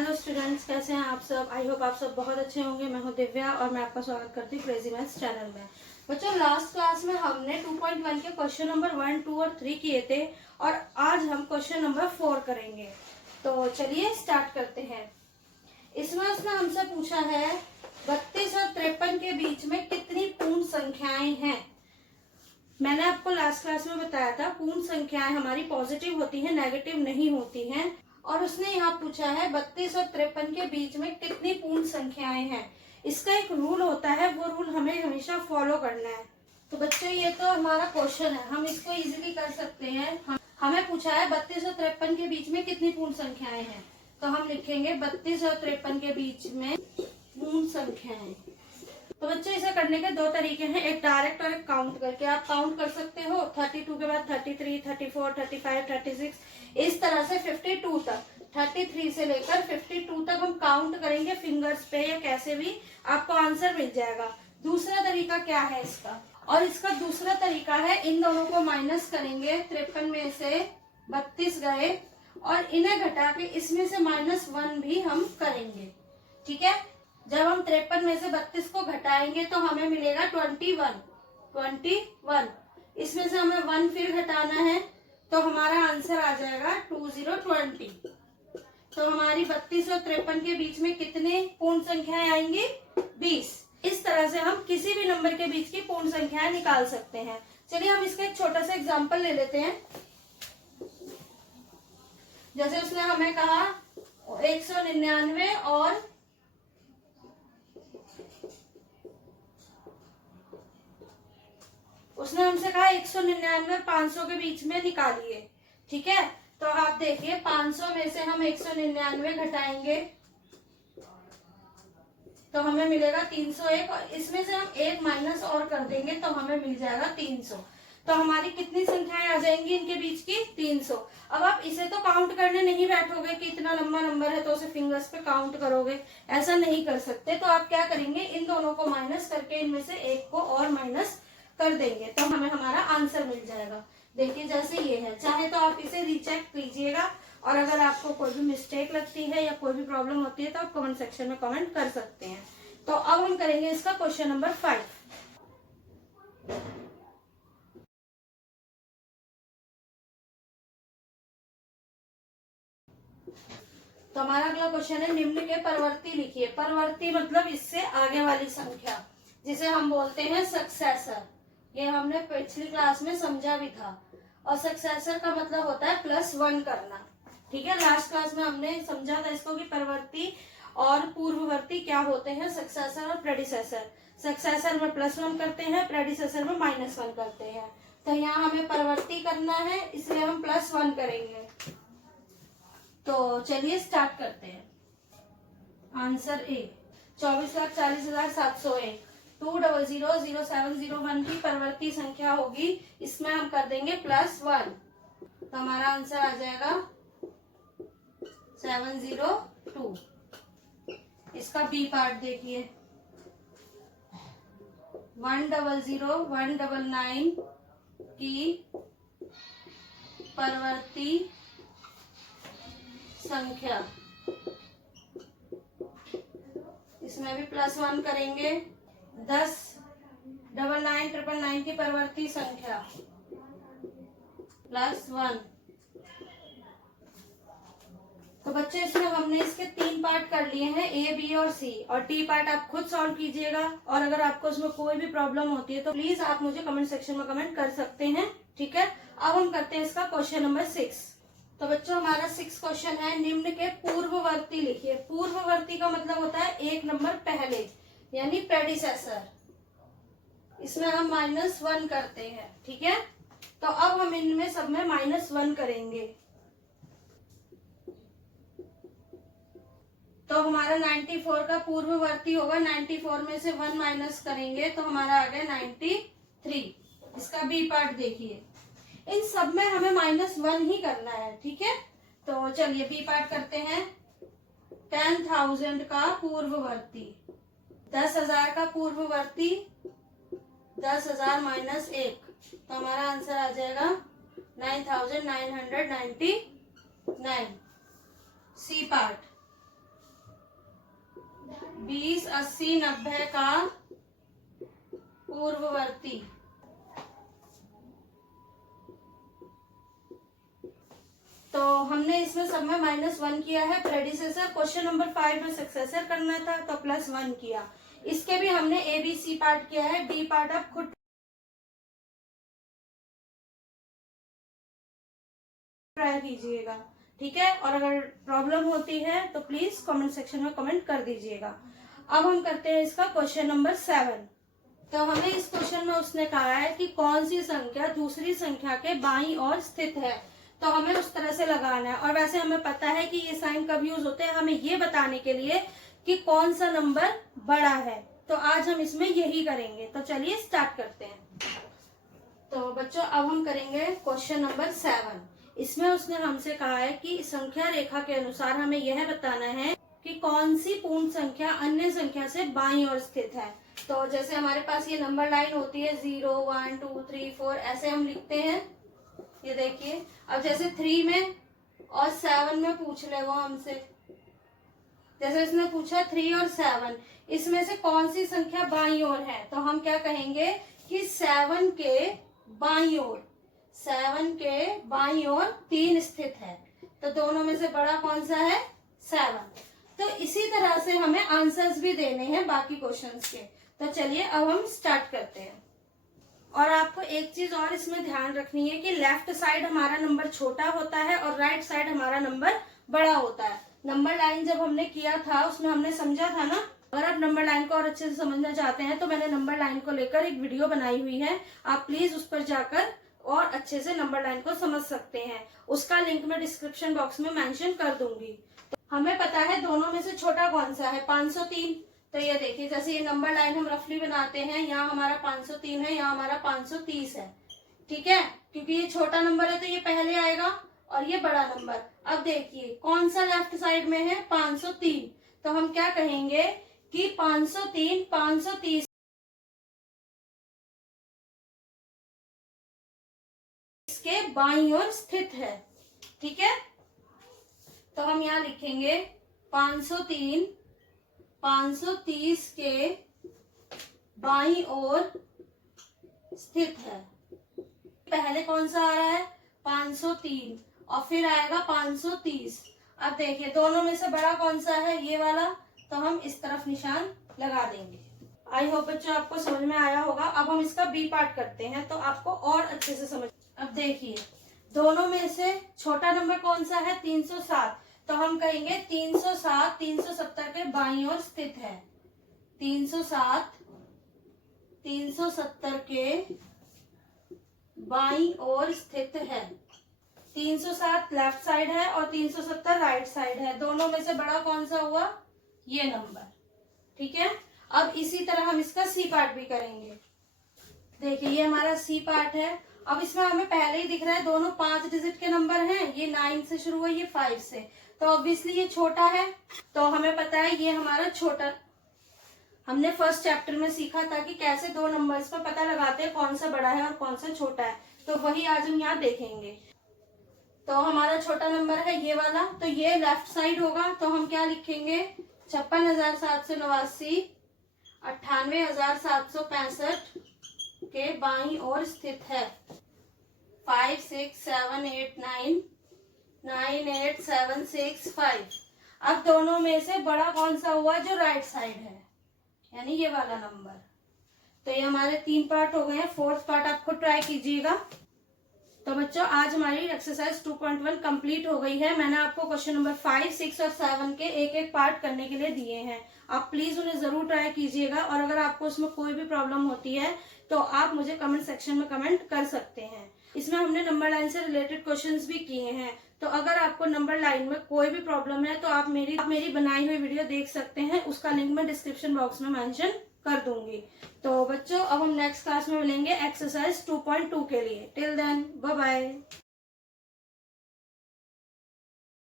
Hello students, कैसे हैं आप सब। आई होप आप सब बहुत अच्छे होंगे। मैं हूं दिव्या और मैं आपका स्वागत करती हूँ क्रेजी मैथ्स चैनल में। बच्चों, लास्ट क्लास में हमने 2.1 के क्वेश्चन नंबर 1, 2 और 3 किए थे और आज हम क्वेश्चन नंबर 4 करेंगे। तो चलिए स्टार्ट करते हैं। इसमें उसने हमसे पूछा है 32 और 53 के बीच में कितनी पूर्ण संख्याएं हैं। मैंने आपको लास्ट क्लास में बताया था पूर्ण संख्याएं हमारी पॉजिटिव होती हैं, नेगेटिव नहीं होती हैं। और उसने यहाँ पूछा है 32 और 53 के बीच में कितनी पूर्ण संख्याएं हैं। इसका एक रूल होता है, वो रूल हमें हमेशा फॉलो करना है। तो बच्चों, ये तो हमारा क्वेश्चन है, हम इसको इजीली कर सकते हैं। हमें पूछा है 32 और 53 के बीच में कितनी पूर्ण संख्याएं हैं, तो हम लिखेंगे 32 और 53 के बीच में पूर्ण संख्याएं। तो बच्चे, इसे करने के दो तरीके हैं, एक डायरेक्ट और एक काउंट करके। आप काउंट कर सकते हो 32 के बाद 33, 34, 35, 36, इस तरह से 52 तक। 33 से लेकर 52 तक हम काउंट करेंगे फिंगर्स पे या कैसे भी, आपको आंसर मिल जाएगा। दूसरा तरीका क्या है इसका, और इसका दूसरा तरीका है इन दोनों को माइनस करेंगे। 53 में से 32 गए और इन्हें घटा के इसमें से -1 भी हम करेंगे। ठीक है, जब हम 53 में से 32 को घटाएंगे तो हमें मिलेगा 21। इसमें से हमें 1 फिर घटाना है तो हमारा आंसर आ जाएगा 2020। तो हमारी 32 और 53 के बीच में कितने पूर्ण संख्याएं आएंगी? 20। इस तरह से हम किसी भी नंबर के बीच की पूर्ण संख्याएं निकाल सकते हैं। चलिए हम इसका एक छोटा सा एग्जाम्पल ले लेते हैं। जैसे उसने हमें कहा 199 और 500 के बीच में निकालिए। ठीक है, तो आप देखिए 500 में से हम 199 घटाएंगे तो हमें मिलेगा 301 और इसमें से हम एक माइनस और कर देंगे तो हमें मिल जाएगा 300। तो हमारी कितनी संख्याएं आ जाएंगी इनके बीच की? 300। अब आप इसे तो काउंट करने नहीं बैठोगे कि इतना लंबा नंबर है तो उसे फिंगर्स पे काउंट करोगे, ऐसा नहीं कर सकते। तो आप क्या करेंगे, इन दोनों को माइनस करके इनमें से एक को और माइनस कर देंगे तो हमें हमारा आंसर मिल जाएगा। देखिए जैसे ये है, चाहे तो आप इसे रीचेक कीजिएगा और अगर आपको कोई भी मिस्टेक लगती है या कोई भी प्रॉब्लम होती है तो आप कमेंट सेक्शन में कमेंट कर सकते हैं। तो अब हम करेंगे इसका क्वेश्चन नंबर 5। तो हमारा अगला क्वेश्चन है, निम्न के परवर्ती लिखिए। परवर्ती मतलब इससे आगे वाली संख्या, जिसे हम बोलते हैं सक्सेसर। ये हमने पिछली क्लास में समझा भी था। और सक्सेसर का मतलब होता है +1 करना। ठीक है, लास्ट क्लास में हमने समझा था इसको कि परवर्ती और पूर्ववर्ती क्या होते हैं, सक्सेसर और प्रेडिसेसर। सक्सेसर में +1 करते हैं, प्रेडिसेसर में -1 करते हैं। तो यहाँ हमें परवर्ती करना है, इसलिए हम +1 करेंगे। तो चलिए स्टार्ट करते हैं। Answer A 24,40,701। 2000701 की परवर्ती संख्या होगी, इसमें हम कर देंगे +1 तो हमारा आंसर आ जाएगा 702। इसका बी पार्ट देखिए, 100,199 की परवर्ती संख्या, इसमें भी +1 करेंगे। 10,99,999 की परवर्ती संख्या +1। तो बच्चे, इसमें हमने इसके 3 पार्ट कर लिए हैं, ए, बी और सी, और टी पार्ट आप खुद सॉल्व कीजिएगा। और अगर आपको इसमें कोई भी प्रॉब्लम होती है तो प्लीज आप मुझे कमेंट सेक्शन में कमेंट कर सकते हैं। ठीक है, अब हम करते हैं इसका क्वेश्चन नंबर 6। तो बच्चों, हमारा 6 क्वेश्चन है, निम्न के पूर्ववर्ती लिखिए। पूर्ववर्ती का मतलब होता है एक नंबर पहले, यानी प्रेडिसेसर। इसमें हम -1 करते हैं। ठीक है, तो अब हम इनमें सब में -1 करेंगे तो हमारा 94 का पूर्ववर्ती होगा। 94 में से 1 माइनस करेंगे तो हमारा आ गया 93। इसका बी पार्ट देखिए, इन सब में हमें -1 ही करना है। ठीक है, तो चलिए बी पार्ट करते हैं। 10,000 का पूर्ववर्ती, 10,000 का पूर्ववर्ती, 10,000 -1 तो हमारा आंसर आ जाएगा 9,999। सी पार्ट, 20, 80, 90 का पूर्ववर्ती। तो हमने इसमें सब में -1 किया है प्रेडिसेसर। क्वेश्चन नंबर 5 में सक्सेसर करना था तो +1 किया। इसके भी हमने ABC पार्ट किया है, D पार्ट आप खुद ट्राई कीजिएगा, ठीक है। और अगर प्रॉब्लम होती है तो प्लीज कमेंट सेक्शन में कमेंट कर दीजिएगा। अब हम करते हैं इसका क्वेश्चन नंबर 7। तो हमें इस क्वेश्चन में उसने कहा है कि कौन सी संख्या दूसरी संख्या के बाईं ओर स्थित है। तो हमें उस तरह से लगाना है। और वैसे हमें पता है कि ये साइन कब यूज होते हैं, हमें ये बताने के लिए कि कौन सा नंबर बड़ा है। तो आज हम इसमें यही करेंगे। तो चलिए स्टार्ट करते हैं। तो बच्चों अब हम करेंगे क्वेश्चन नंबर 7। इसमें उसने हमसे कहा है कि संख्या रेखा के अनुसार हमें यह बताना है कि कौन सी पूर्ण संख्या अन्य संख्या से बाईं ओर स्थित है। तो जैसे हमारे पास ये नंबर लाइन होती है 0, 1, 2, 3, 4 ऐसे हम लिखते हैं। ये देखिए, अब जैसे 3 में और 7 में पूछ ले वो हमसे, जैसे इसने पूछा 3 और 7, इसमें से कौन सी संख्या बाईं ओर है। तो हम क्या कहेंगे कि 7 के बाईं ओर, 7 के बाईं ओर 3 स्थित है। तो दोनों में से बड़ा कौन सा है, 7। तो इसी तरह से हमें आंसर्स भी देने हैं बाकी क्वेश्चंस के। तो चलिए अब हम स्टार्ट करते हैं। और आपको एक चीज और इसमें ध्यान रखनी है कि लेफ्ट साइड हमारा नंबर छोटा होता है और राइट साइड हमारा नंबर बड़ा होता है। नंबर लाइन जब हमने किया था उसमें हमने समझा था ना। अगर आप नंबर लाइन को और अच्छे से समझना चाहते हैं तो मैंने नंबर लाइन को लेकर एक वीडियो बनाई हुई है, आप प्लीज उस पर जाकर और अच्छे से नंबर लाइन को समझ सकते हैं। उसका लिंक मैं डिस्क्रिप्शन बॉक्स में मेंशन कर दूंगी। तो हमें पता है दोनों में से छोटा कौन सा है, 503। तो ये देखिए, जैसे ये नंबर लाइन हम रफली बनाते हैं, यहाँ हमारा 503 है, यहाँ हमारा 530 है, ठीक है। क्योंकि ये छोटा नंबर है तो ये पहले आएगा और ये बड़ा नंबर। अब देखिए कौन सा लेफ्ट साइड में है, 503। तो हम क्या कहेंगे कि 503 530 के बाईं ओर स्थित है, ठीक है। तो हम यहाँ लिखेंगे 503 530 के बाईं ओर स्थित है। पहले कौन सा आ रहा है, 503 और फिर आएगा 530। अब देखिए दोनों में से बड़ा कौन सा है, ये वाला। तो हम इस तरफ निशान लगा देंगे। आई होप बच्चों आपको समझ में आया होगा। अब हम इसका बी पार्ट करते हैं तो आपको और अच्छे से समझ। अब देखिए दोनों में से छोटा नंबर कौन सा है, 307। तो हम कहेंगे 307 370 के बाईं ओर स्थित है। 307 370 के बाईं ओर स्थित है। 307 लेफ्ट साइड है और 370 राइट साइड है। दोनों में से बड़ा कौन सा हुआ, ये नंबर, ठीक है। अब इसी तरह हम इसका सी पार्ट भी करेंगे। देखिए ये हमारा सी पार्ट है। अब इसमें हमें पहले ही दिख रहा है दोनों 5 डिजिट के नंबर हैं। ये 9 से शुरू हुआ, ये 5 से। तो ऑब्वियसली ये छोटा है। तो हमें पता है ये हमारा छोटा, हमने फर्स्ट चैप्टर में सीखा था कि कैसे दो नंबर्स पर पता लगाते हैं कौन सा बड़ा है और कौन सा छोटा है। तो वही आज हम यहाँ देखेंगे। तो हमारा छोटा नंबर है ये वाला, तो ये लेफ्ट साइड होगा। तो हम क्या लिखेंगे, 56,789 98,765 के बाईं ओर स्थित है। 5 6 7 8 9 9 8 7 6 5। अब दोनों में से बड़ा कौन सा हुआ, जो राइट साइड है, यानी ये वाला नंबर। तो ये हमारे 3 पार्ट हो गए हैं। 4th पार्ट आपको ट्राई कीजिएगा। तो बच्चों आज हमारी एक्सरसाइज 2.1 कंप्लीट हो गई है। मैंने आपको क्वेश्चन नंबर 5, 6 और 7 के एक एक पार्ट करने के लिए दिए हैं। आप प्लीज उन्हें जरूर ट्राई कीजिएगा। और अगर आपको उसमें कोई भी प्रॉब्लम होती है तो आप मुझे कमेंट सेक्शन में कमेंट कर सकते हैं। इसमें हमने नंबर लाइन से रिलेटेड क्वेश्चंस भी किए हैं। तो अगर आपको नंबर लाइन में कोई भी प्रॉब्लम है तो आप मेरी बनाई हुई वीडियो देख सकते हैं। उसका लिंक मैं डिस्क्रिप्शन बॉक्स में मेंशन कर दूंगी। तो बच्चों अब हम नेक्स्ट क्लास में मिलेंगे एक्सरसाइज 2.2 के लिए। Till then bye bye.